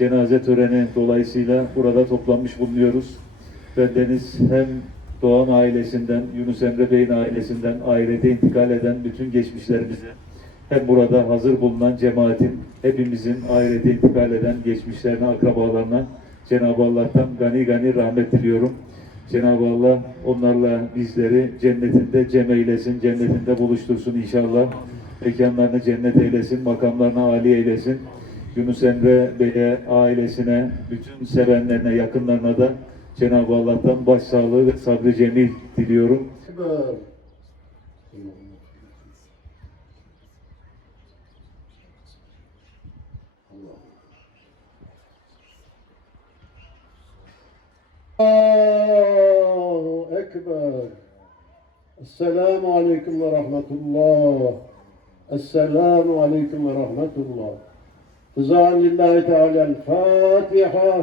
cenaze töreni dolayısıyla burada toplanmış bulunuyoruz. Bendeniz hem Doğan ailesinden, Yunus Emre Bey'in ailesinden, ahirete intikal eden bütün geçmişlerimize, hem burada hazır bulunan cemaatin, hepimizin ahirete intikal eden geçmişlerine, akrabalarına Cenab-ı Allah'tan gani gani rahmet diliyorum. Cenab-ı Allah onlarla bizleri cennetinde cem eylesin, cennetinde buluştursun inşallah. Mekanlarını cennet eylesin, makamlarını âli eylesin. Yunus Emre Bey'e, ailesine, bütün sevenlerine, yakınlarına da Cenab-ı Allah'tan başsağlığı ve sabrı cemil diliyorum. Allahu Ekber. Esselamu Aleyküm ve Rahmetullah. Esselamu Aleyküm ve Rahmetullah. Rızan lillahi Teala'l-Fatiha.